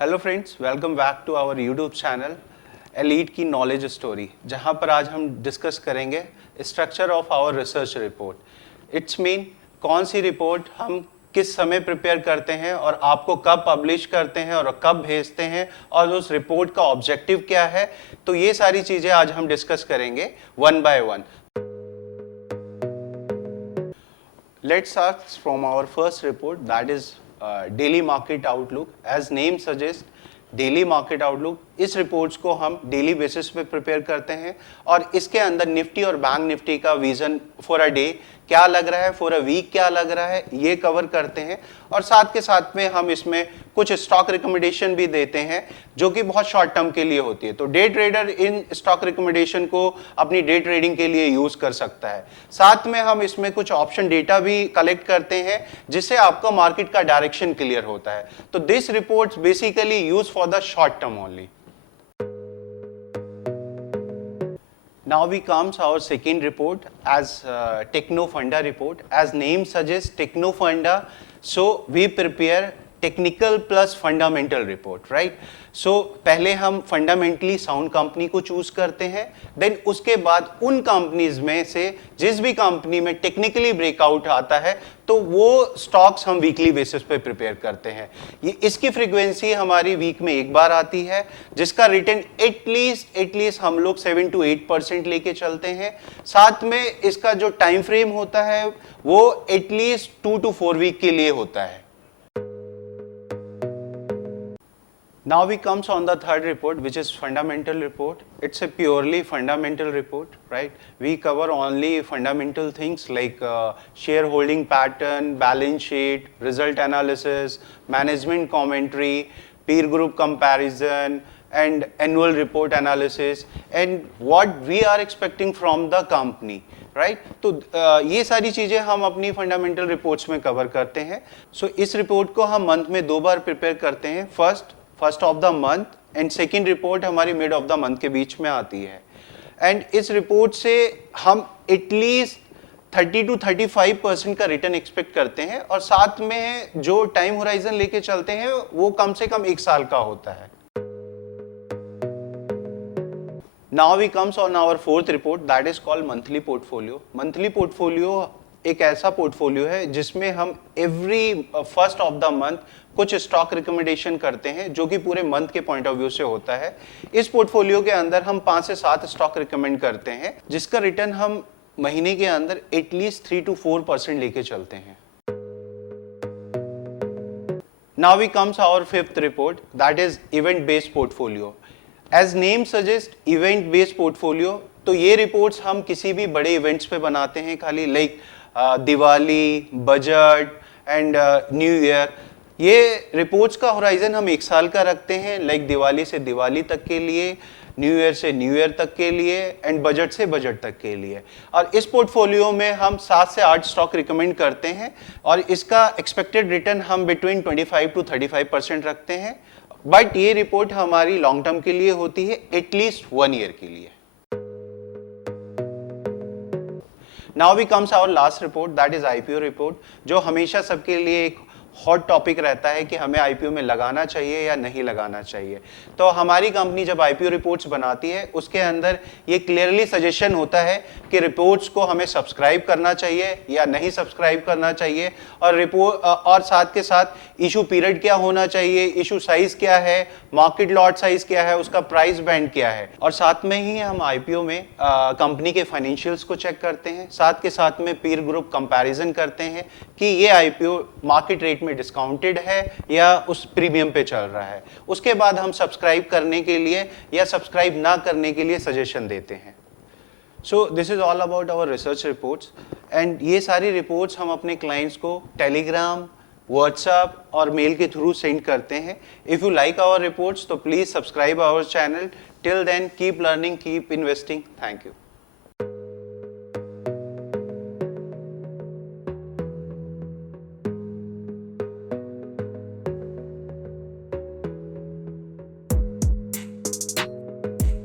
Hello friends, welcome back to our YouTube channel elite की knowledge story, जहां पर आज हम डिस्कस करेंगे structure of our research report. It's mean कौन सी रिपोर्ट हम किस समय प्रिपेयर करते हैं और आपको कब पब्लिश करते हैं और कब भेजते हैं और उस रिपोर्ट का ऑब्जेक्टिव क्या है। तो ये सारी चीज़ें आज हम डिस्कस करेंगे one by one. Let's start from our first report, that is daily market outlook. As name suggests, daily market outlook. इस रिपोर्ट्स को हम डेली बेसिस पे प्रिपेयर करते हैं और इसके अंदर निफ्टी और बैंक निफ्टी का विजन फॉर अ डे क्या लग रहा है, फॉर अ वीक क्या लग रहा है, ये कवर करते हैं। और साथ के साथ में हम इसमें कुछ स्टॉक रिकमेंडेशन भी देते हैं जो कि बहुत शॉर्ट टर्म के लिए होती है। तो day trader in stock recommendation को अपनी डे ट्रेडिंग के लिए यूज कर सकता है। साथ में हम इसमें कुछ ऑप्शन डेटा भी कलेक्ट करते हैं जिससे आपका मार्केट का डायरेक्शन क्लियर होता है। तो this reports basically use for the short term only. Now we comes our second report as Techno Funda report. As name suggests, Techno Funda, so we prepare technical plus fundamental report, right. So पहले हम fundamentally sound company को choose करते हैं, then उसके बाद उन companies में से जिस भी कंपनी में टेक्निकली ब्रेकआउट आता है तो वो स्टॉक्स हम वीकली बेसिस पे प्रिपेयर करते हैं। ये इसकी फ्रीक्वेंसी हमारी वीक में एक बार आती है, जिसका रिटर्न एटलीस्ट हम लोग 7 to 8% लेके चलते हैं। साथ में इसका जो टाइम फ्रेम होता है वो एटलीस्ट 2 to 4 वीक के लिए होता है। Now we comes on the third report, which is fundamental report. It's a purely fundamental report, right? We cover only fundamental things like shareholding pattern, balance sheet, result analysis, management commentary, peer group comparison, and annual report analysis, and what we are expecting from the company. Right तो ये सारी चीज़ें हम अपनी fundamental reports में cover करते हैं। सो इस रिपोर्ट को हम मंथ में 2 बार प्रिपेयर करते हैं, first of the month and second report हमारी मिड ऑफ द मंथ के बीच में आती है। एंड इस रिपोर्ट से हम एटलीस्ट 30 to 35% का रिटर्न एक्सपेक्ट करते हैं और साथ में जो टाइम होराइजन लेके चलते हैं वो कम से कम 1 साल का होता है। Now we comes on our fourth report, that is called monthly portfolio. Monthly portfolio एक ऐसा पोर्टफोलियो है जिसमें हम every first of the month कुछ स्टॉक रिकमेंडेशन करते हैं जो कि पूरे मंथ के पॉइंट ऑफ व्यू से होता है। इस पोर्टफोलियो के अंदर हम 5 से 7 स्टॉक रिकमेंड करते हैं जिसका रिटर्न हम महीने के अंदर एटलीस्ट 3 to 4% लेके चलते हैं। Now we comes our fifth report, that is event based portfolio. As name suggests, event based portfolio, तो ये रिपोर्ट्स हम किसी भी बड़े इवेंट्स पे बनाते हैं खाली, like Diwali, budget and new year. ये रिपोर्ट्स का होराइजन हम 1 साल का रखते हैं, लाइक दिवाली से दिवाली तक के लिए, न्यू ईयर से न्यू ईयर तक के लिए एंड बजट से बजट तक के लिए। और इस पोर्टफोलियो में हम 7 से 8 स्टॉक रिकमेंड करते हैं और इसका एक्सपेक्टेड रिटर्न हम बिटवीन 25 to 35% रखते हैं। बट ये रिपोर्ट हमारी लॉन्ग टर्म के लिए होती है, एटलीस्ट 1 ईयर के लिए। Now we comes our last report, that is IPO report, जो हमेशा सबके लिए एक हॉट टॉपिक रहता है कि हमें आईपीओ में लगाना चाहिए या नहीं लगाना चाहिए। तो हमारी कंपनी जब आईपीओ रिपोर्ट्स बनाती है उसके अंदर ये क्लियरली सजेशन होता है कि रिपोर्ट्स को हमें सब्सक्राइब करना चाहिए या नहीं सब्सक्राइब करना चाहिए, और रिपोर्ट और साथ के साथ इशू पीरियड क्या होना चाहिए, इशू साइज क्या है, मार्केट लॉट साइज क्या है, उसका प्राइस बैंड क्या है। और साथ में ही हम आईपीओ में कंपनी के फाइनेंशियल्स को चेक करते हैं, साथ के साथ में पीर ग्रुप कंपैरिजन करते हैं कि ये आईपीओ मार्केट रेट में डिस्काउंटेड है या उस प्रीमियम पे चल रहा है। उसके बाद हम सब्सक्राइब करने के लिए या सब्सक्राइब ना करने के लिए सजेशन देते हैं। So this is all about our research reports, and ये सारी रिपोर्ट्स हम अपने क्लाइंट्स को टेलीग्राम, व्हाट्सएप और मेल के थ्रू सेंड करते हैं। If you like our reports तो please subscribe our channel. Till then keep learning, keep investing. Thank you.